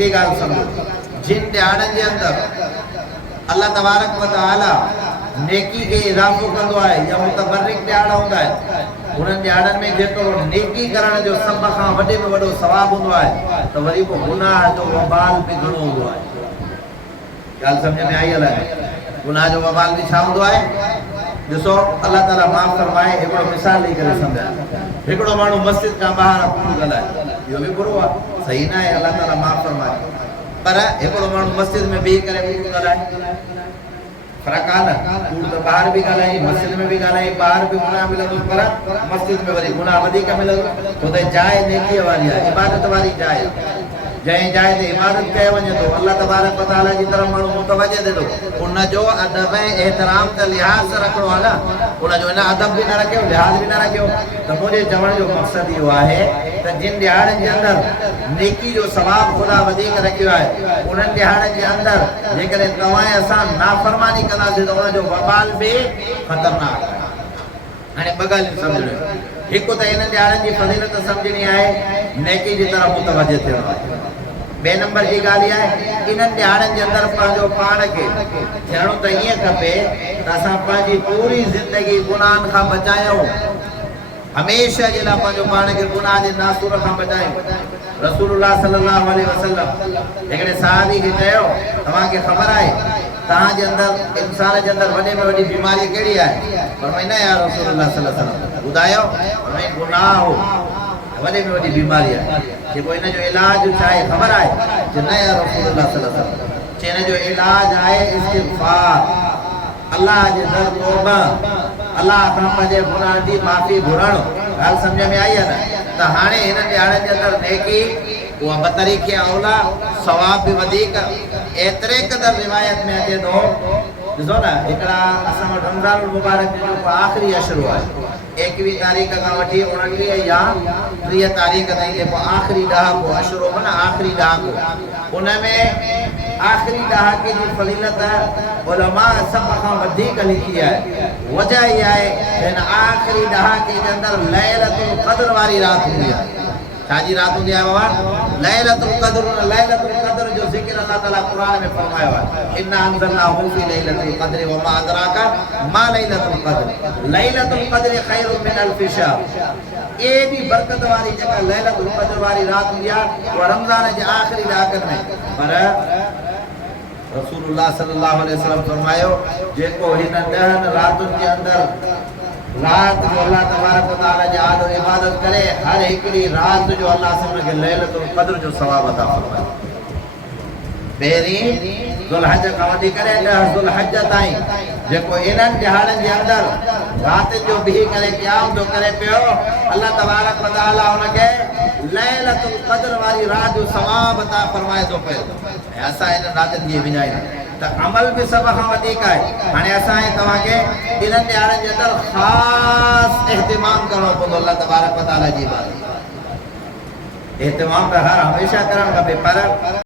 हिकिड़ी ॻाल्हि सम्झो, जिन ॾियारनि जे अंदरि अल्लाह तबारक व तआला नेकी खे इज़ाफ़ो कंदो आहे या मुतबर्रिक ॾियार हूंदा आहिनि, उन्हनि ॾियारनि में जेतिरो नेकी करण जो सभ खां वॾे में वॾो सवाबु हूंदो आहे त वरी पोइ गुनाह जो वबाल बि घणो हूंदो आहे। ॻाल्हि सम्झ में आई अलाए? गुनाह जो वबाल बि छा हूंदो आहे? ॾिसो, अल्लाह ताला माफ़ फरमाए, हिकिड़ो मिसाल ॾेई करे सम्झाए। हिकिड़ो माण्हू मस्जिद खां ॿाहिरि कूड़ ॻाल्हाए, इहो बि बुरो आहे, सही न आहे, अल्लाह ताला माफ़ फरमाए। पर हिकिड़ो माण्हू मस्जिद में बीह करे कूड़ ॻाल्हाए, फ़र्क़ु आहे न? कूड़ त ॿाहिरि बि ॻाल्हाई, मस्जिद में बि ॻाल्हाई, ॿाहिरि बि गुनाह मिलंदो, पर मस्जिद में वरी गुनाह वधीक मिलंदो। छो त जाइ नेकीअ वारी आहे, इबादत वारी जाइ आहे। जंहिं जाइ ते इबादत कयो वञे थो, अल्लाह तबारक व तआला जी तरफ़ माण्हू मुतवजह थिए थो, उनजो अदब ऐं एहतराम त लिहाज़ रखिणो आहे न। उनजो इन अदब बि न रखियो, लिहाज़ बि न रखियो। त मुंहिंजे चवण जो मक़सदु इहो आहे त जिन ॾियारनि जे अंदरि नेकी जो सवाबु ख़ुदा वधीक रखियो आहे, उन्हनि ॾियारनि जे अंदरि जेकॾहिं तव्हां ऐं असां नाफ़रमानी कंदासीं त उनजो वबाल बि ख़तरनाक आहे। हाणे ॿ ॻाल्हियूं सम्झणियूं, हिकु त इन ॾियारनि जी फ़ज़ीलत सम्झणी आहे, नेकी जी तरफ़ मुतवजह थियणो आहे। ॿिए नंबर जी ॻाल्हि इहा आहे, इन्हनि ॾियारनि जे अंदरि पंहिंजो पाण खे थियणो त ईअं खपे त असां पंहिंजी पूरी ज़िंदगी गुनाहनि खां बचायूं, हमेशह जे लाइ पंहिंजो पाण खे गुनाह जे नासूर खां बचायूं। रसूलुल्लाह सल्लल्लाहु अलैहि वसल्लम हिकिड़े सहाबी खे चयो, तव्हांखे ख़बर आहे तव्हांजे अंदरि, इंसान जे अंदरि वॾे में वॾी बीमारी कहिड़ी आहे? फरमाई, न या रसूलुल्लाह सल्लल्लाहु अलैहि वसल्लम, ॿुधायो। फरमाई, गुनाह हो वॾे में वॾी बीमारी आहे। जे पोइ हिन जो इलाज छा आहे ख़बर आहे? जे न या रसूलुल्लाह सल्लल्लाहु अलैहि वसल्लम, हिन जो इलाज आहे इस्तिग़फ़ार, अल्लाह जे दर तौबा, अल्लाह खां पंहिंजे गुनाहनि जी माफ़ी घुरणु। ॻाल्हि सम्झ में आई आहे न? त हाणे हिन ॾियारनि जे अंदरि नेकी उहा बतरीक़े औला, सवाब बि वधीक। एतिरे क़दर रिवायत में अचे थो, ॾिसो न, हिकिड़ा असां वटि रमज़ानुल मुबारक जो आख़िरी अशरो आहे, 21 तारीख़ खां वठी 29 या 30 तारीख़ ताईं जेको आख़िरी ॾहाको अशरो हो न, आख़िरी ॾहाको, उन में आख़िरी ॾहाके जी फ़ज़ीलत उलमा सभ खां वधीक लिखी आहे। वजह इहा आहे त हिन आख़िरी ॾहाके जे अंदरि लैलतुल क़द्र वारी राति हूंदी आहे। छाजी राति हूंदी आहे बाबा? लैलतुल क़द्र। लैलतुल क़द्र जो ज़िक्र अल्लाह ताला क़ुरान में फरमायो आहे, इन्ना अंज़लनाहु फ़ी लैलतिल क़द्र व मा अदराका मा लैलतुल क़द्र, लैलतुल क़द्र खैरुम मिन अल्फ़ि शहर। एॾी बरकत वारी जेका लैलतुल क़द्र वारी राति हूंदी आहे, उहा रमज़ान जे आख़िरी ॾहाकनि में। पर रसूलुल्लाह सल्लल्लाहु अलैहि वसल्लम फरमायो, जेको हिन 10 रातुनि जे अंदरि रात जो अल्लाह तबारक व तआला जी इबादत करे, हर हिकिड़ी राति जो अल्लाह से उनखे लैलतुल क़द्र जो सवाब अता फरमाए। पहिरीं ज़ुल्हज खां वठी करे 10 ज़ुल्हज ताईं जेको इन्हनि ॾियारनि जे अंदरि राति जो बीह करे क़याम थो करे पियो, अल्लाह तबारक व तआला उनखे लैलतुल क़द्र वारी राति जो सवाब अता फरमाए थो पियो। ऐं असां इन रातिनि खे विञायूं त अमल बि सभ खां वधीक आहे। हाणे असां ऐं तव्हांखे इन्हनि ॾियारनि जे अंदरि ख़ासि एहतिमाम करणो पवंदो अल्लाह तबारक व तआला जी इबादत। एहतिमाम त हर हमेशह करणु खपे, पर